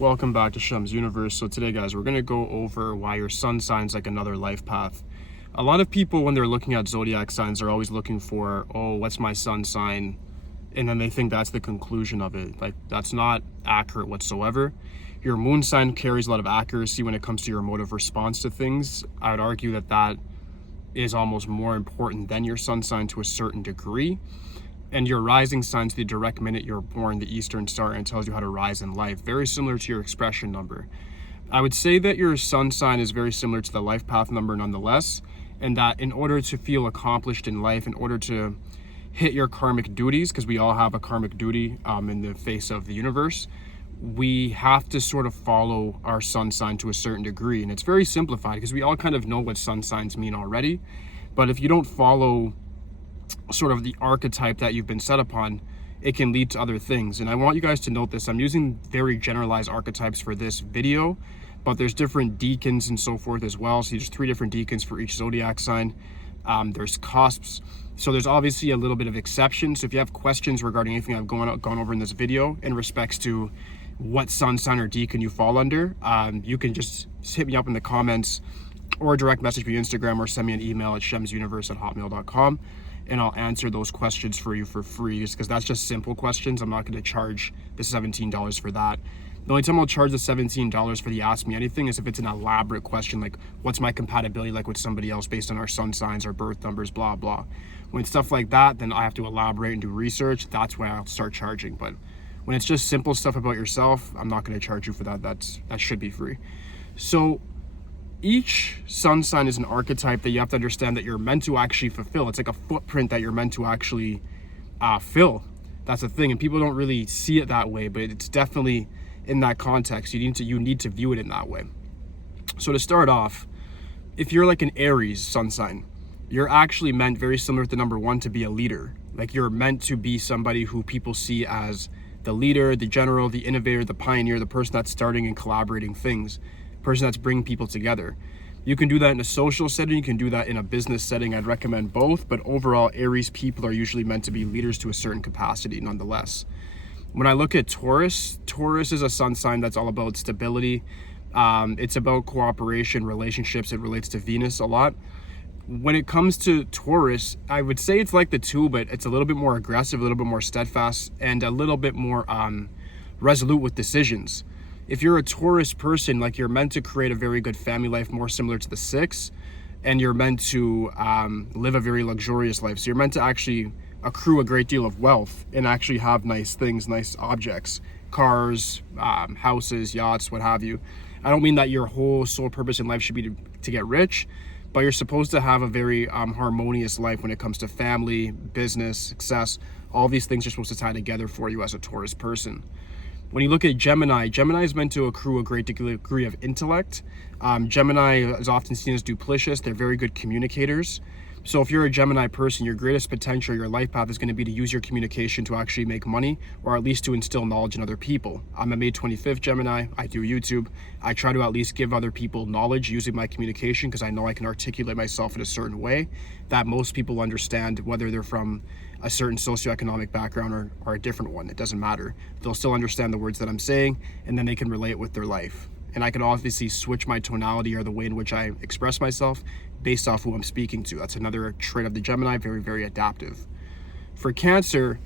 Welcome back to Shem's Universe. So today, guys, we're going to go over why your sun sign's like another life path. A lot of people, when they're looking at zodiac signs, are always looking for, oh, what's my sun sign? And then they think that's the conclusion of it. Like, that's not accurate whatsoever. Your moon sign carries a lot of accuracy when it comes to your emotive response to things. I would argue that that is almost more important than your sun sign to a certain degree. And your rising sign's the direct minute you're born, the Eastern star, and tells you how to rise in life. Very similar to your expression number. I would say that your sun sign is very similar to the life path number nonetheless, and that in order to feel accomplished in life, in order to hit your karmic duties, because we all have a karmic duty in the face of the universe, we have to sort of follow our sun sign to a certain degree. And it's very simplified because we all kind of know what sun signs mean already. But if you don't follow sort of the archetype that you've been set upon, it can lead to other things. And I want you guys to note this. I'm using very generalized archetypes for this video, but there's different decans and so forth as well. So there's 3 different decans for each zodiac sign. There's cusps. So there's obviously a little bit of exception. So if you have questions regarding anything I've gone over in this video in respects to what sun sign or decan you fall under, you can just hit me up in the comments or direct message me on Instagram or send me an email at shemsuniverse@hotmail.com. and I'll answer those questions for you for free, just because that's just simple questions. I'm not going to charge the $17 for that. The only time I'll charge the $17 for the Ask Me Anything is if it's an elaborate question, like what's my compatibility like with somebody else based on our sun signs, our birth numbers, blah, blah. When it's stuff like that, then I have to elaborate and do research. That's when I'll start charging. But when it's just simple stuff about yourself, I'm not going to charge you for that. That should be free. So each sun sign is an archetype that you have to understand that you're meant to actually fulfill. It's like a footprint that you're meant to actually fill. That's the thing, and people don't really see it that way, but it's definitely in that context. You need to view it in that way. So to start off, if you're like an Aries sun sign, you're actually meant, very similar to the number 1, to be a leader. Like, you're meant to be somebody who people see as the leader, the general, the innovator, the pioneer, the person that's starting and collaborating things, person that's bringing people together. You can do that in a social setting, you can do that in a business setting. I'd recommend both, but overall, Aries people are usually meant to be leaders to a certain capacity nonetheless. When I look at Taurus, Taurus is a sun sign that's all about stability. It's about cooperation, relationships. It relates to Venus a lot. When it comes to Taurus, I would say it's like the 2, but it's a little bit more aggressive, a little bit more steadfast, and a little bit more resolute with decisions. If you're a Taurus person, like, you're meant to create a very good family life, more similar to the 6, and you're meant to live a very luxurious life. So you're meant to actually accrue a great deal of wealth and actually have nice things, nice objects, cars, houses, yachts, what have you. I don't mean that your whole sole purpose in life should be to get rich, but you're supposed to have a very harmonious life when it comes to family, business, success. All these things are supposed to tie together for you as a Taurus person. When you look at Gemini, Gemini is meant to accrue a great degree of intellect. Gemini is often seen as duplicitous. They're very good communicators. So if you're a Gemini person, your greatest potential, your life path is going to be to use your communication to actually make money, or at least to instill knowledge in other people. I'm a May 25th Gemini. I do YouTube. I try to at least give other people knowledge using my communication, because I know I can articulate myself in a certain way that most people understand, whether they're from a certain socioeconomic background or a different one. It doesn't matter. They'll still understand the words that I'm saying, and then they can relate with their life. And I can obviously switch my tonality or the way in which I express myself based off who I'm speaking to. That's another trait of the Gemini, very, very adaptive. For Cancer,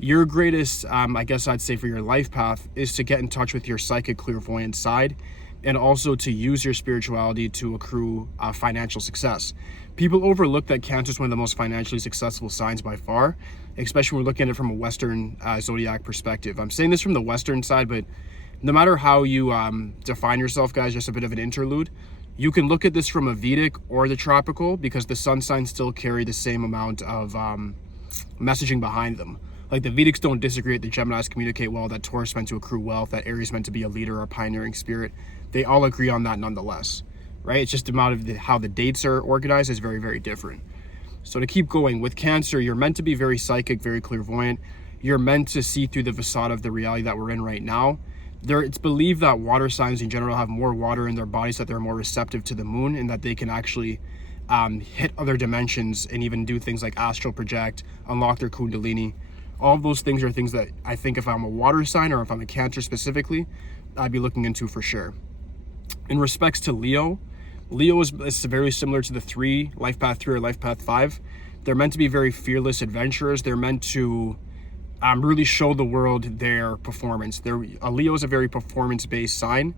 your greatest, I guess I'd say for your life path, is to get in touch with your psychic clairvoyant side, and also to use your spirituality to accrue financial success. People overlook that Cancer is one of the most financially successful signs by far, especially when we're looking at it from a Western zodiac perspective. I'm saying this from the Western side, but no matter how you define yourself, guys, just a bit of an interlude, you can look at this from a Vedic or the tropical, because the sun signs still carry the same amount of messaging behind them. Like, the Vedics don't disagree that the Geminis communicate well, that Taurus meant to accrue wealth, that Aries meant to be a leader or a pioneering spirit. They all agree on that nonetheless, right? It's just the amount of how the dates are organized is very, very different. So to keep going, with Cancer, you're meant to be very psychic, very clairvoyant. You're meant to see through the facade of the reality that we're in right now. It's believed that water signs in general have more water in their bodies, that they're more receptive to the moon, and that they can actually hit other dimensions and even do things like astral project, unlock their kundalini. All of those things are things that I think if I'm a water sign or if I'm a Cancer specifically, I'd be looking into for sure. In respects to Leo is very similar to the LifePath 3 or LifePath 5. They're meant to be very fearless adventurers. They're meant to really show the world their performance. Leo is a very performance-based sign.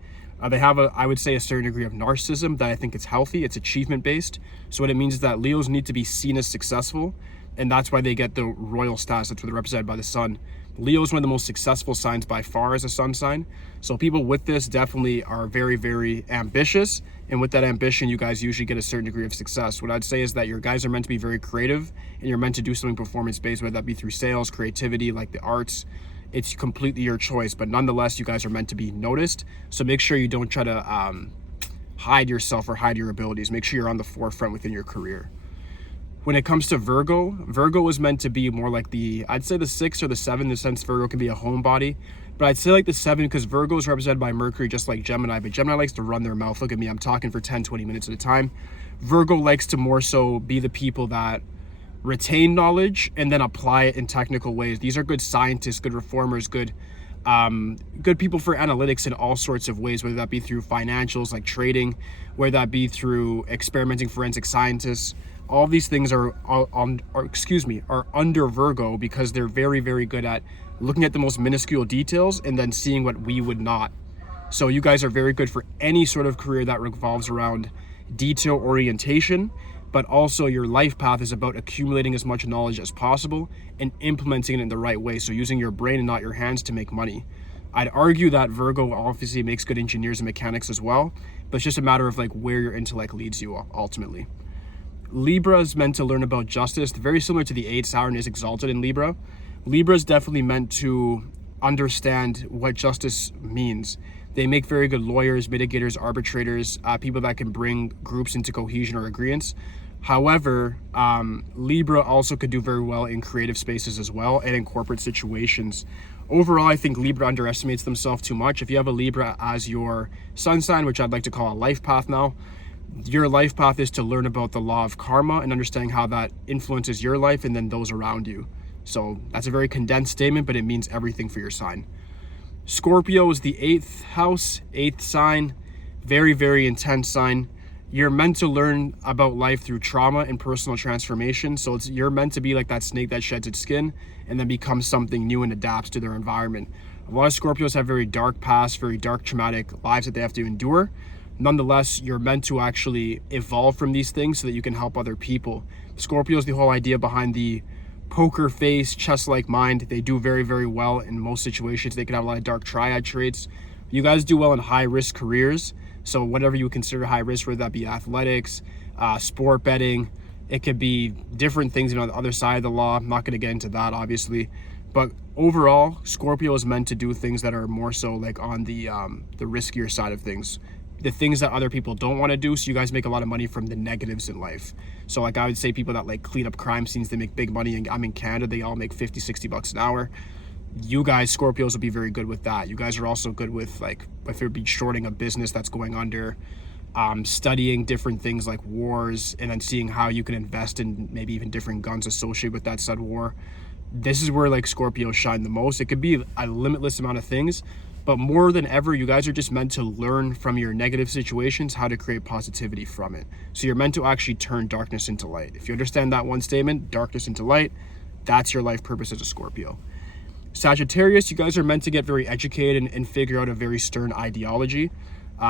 They have I would say, a certain degree of narcissism that I think it's healthy. It's achievement-based. So what it means is that Leos need to be seen as successful, and that's why they get the royal status. That's what they're represented by the sun. Leo is one of the most successful signs by far as a sun sign. So people with this definitely are very, very ambitious. And with that ambition, you guys usually get a certain degree of success. What I'd say is that your guys are meant to be very creative, and you're meant to do something performance-based, whether that be through sales, creativity, like the arts. It's completely your choice, but nonetheless, you guys are meant to be noticed. So make sure you don't try to hide yourself or hide your abilities. Make sure you're on the forefront within your career. When it comes to Virgo is meant to be more like I'd say the 6 or the 7, in the sense Virgo can be a homebody. But I'd say like the 7 because Virgo is represented by Mercury just like Gemini. But Gemini likes to run their mouth. Look at me, I'm talking for 10, 20 minutes at a time. Virgo likes to more so be the people that retain knowledge and then apply it in technical ways. These are good scientists, good reformers, good people for analytics in all sorts of ways, whether that be through financials like trading, whether that be through experimenting forensic scientists. All these things are under Virgo because they're very, very good at looking at the most minuscule details and then seeing what we would not. So you guys are very good for any sort of career that revolves around detail orientation, but also your life path is about accumulating as much knowledge as possible and implementing it in the right way. So using your brain and not your hands to make money. I'd argue that Virgo obviously makes good engineers and mechanics as well, but it's just a matter of like where your intellect leads you ultimately. Libra is meant to learn about justice, very similar to the 8. Saturn is exalted in Libra. Libra is definitely meant to understand what justice means. They make very good lawyers, mitigators, arbitrators, people that can bring groups into cohesion or agreements. However, Libra also could do very well in creative spaces as well and in corporate situations. Overall, I think Libra underestimates themselves too much. If you have a Libra as your sun sign, which I'd like to call a life path now, your life path is to learn about the law of karma and understanding how that influences your life and then those around you. So that's a very condensed statement, but it means everything for your sign. Scorpio is the 8th house, 8th sign, very, very intense sign. You're meant to learn about life through trauma and personal transformation. So you're meant to be like that snake that sheds its skin and then becomes something new and adapts to their environment. A lot of Scorpios have very dark past, very dark traumatic lives that they have to endure. Nonetheless, you're meant to actually evolve from these things so that you can help other people. Scorpio is the whole idea behind the poker face, chess-like mind. They do very, very well in most situations. They can have a lot of dark triad traits. You guys do well in high-risk careers. So whatever you would consider high risk, whether that be athletics, sport betting, it could be different things on the other side of the law. I'm not going to get into that, obviously. But overall, Scorpio is meant to do things that are more so like on the riskier side of things. The things that other people don't want to do, so you guys make a lot of money from the negatives in life. So like I would say people that like clean up crime scenes, they make big money, and I'm in Canada, they all make 50, 60 bucks an hour. You guys, Scorpios, will be very good with that. You guys are also good with like, if it be shorting a business that's going under, studying different things like wars, and then seeing how you can invest in maybe even different guns associated with that said war. This is where like Scorpios shine the most. It could be a limitless amount of things, but more than ever, you guys are just meant to learn from your negative situations how to create positivity from it. So you're meant to actually turn darkness into light. If you understand that one statement, darkness into light, that's your life purpose as a Scorpio. Sagittarius, you guys are meant to get very educated and figure out a very stern ideology.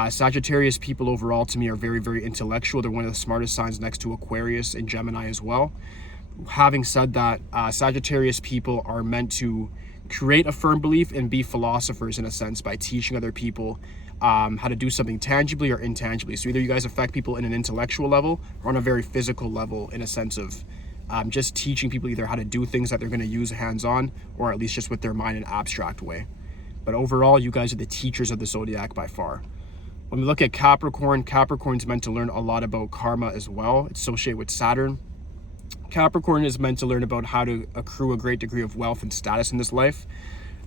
Sagittarius people overall to me are very, very intellectual. They're one of the smartest signs next to Aquarius and Gemini as well. Having said that, Sagittarius people are meant to create a firm belief and be philosophers in a sense by teaching other people how to do something tangibly or intangibly. So either you guys affect people in an intellectual level or on a very physical level in a sense of just teaching people either how to do things that they're going to use hands-on or at least just with their mind in an abstract way. But overall, you guys are the teachers of the zodiac by far. When we look at Capricorn, Capricorn's meant to learn a lot about karma as well. It's associated with Saturn. Capricorn is meant to learn about how to accrue a great degree of wealth and status in this life.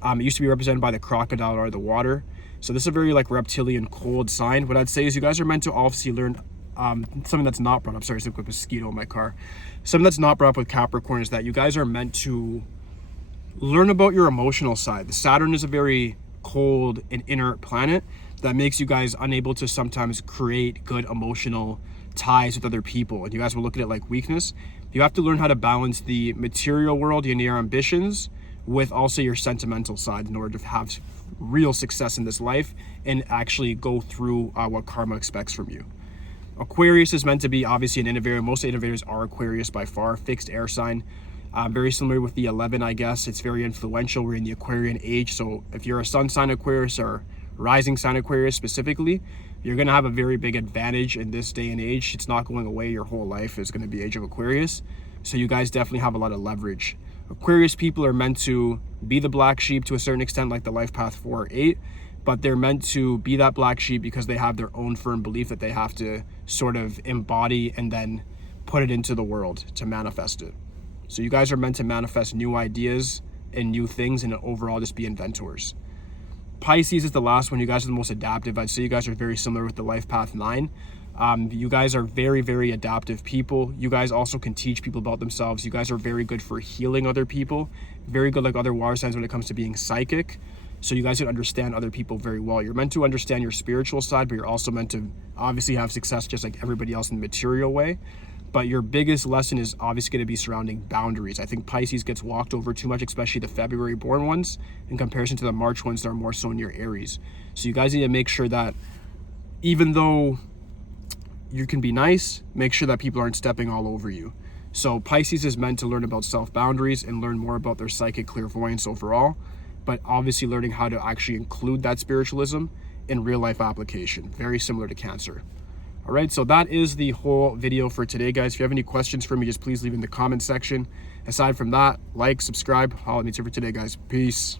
It used to be represented by the crocodile or the water. So this is a very like reptilian cold sign. What I'd say is you guys are meant to obviously learn something that's not brought up. Sorry, there's a quick mosquito in my car. Something that's not brought up with Capricorn is that you guys are meant to Learn about your emotional side. The Saturn is a very cold and inert planet that makes you guys unable to sometimes create good emotional ties with other people. And you guys will look at it like weakness. You have to learn how to balance the material world and your ambitions with also your sentimental side in order to have real success in this life and actually go through what karma expects from you. Aquarius is meant to be obviously an innovator. Most innovators are Aquarius by far, fixed air sign. Very similar with the 11, I guess. It's very influential. We're in the Aquarian age. So if you're a sun sign Aquarius or rising sign Aquarius specifically, you're going to have a very big advantage in this day and age. It's not going away. Your whole life is going to be age of Aquarius. So you guys definitely have a lot of leverage. Aquarius people are meant to be the black sheep to a certain extent, like the LifePath 4 or 8, but they're meant to be that black sheep because they have their own firm belief that they have to sort of embody and then put it into the world to manifest it. So you guys are meant to manifest new ideas and new things and overall just be inventors. Pisces is the last one. You guys are the most adaptive. I'd say you guys are very similar with the LifePath 9. You guys are very, very adaptive people. You guys also can teach people about themselves. You guys are very good for healing other people. Very good like other water signs when it comes to being psychic. So you guys can understand other people very well. You're meant to understand your spiritual side, but you're also meant to obviously have success just like everybody else in the material way. But your biggest lesson is obviously going to be surrounding boundaries. I think Pisces gets walked over too much, especially the February born ones, in comparison to the March ones that are more so in your Aries. So you guys need to make sure that even though you can be nice, make sure that people aren't stepping all over you. So Pisces is meant to learn about self-boundaries and learn more about their psychic clairvoyance overall, but obviously learning how to actually include that spiritualism in real life application. Very similar to Cancer. All right, so that is the whole video for today, guys. If you have any questions for me, just please leave in the comment section. Aside from that, like, subscribe. Holla at me too for today, guys. Peace.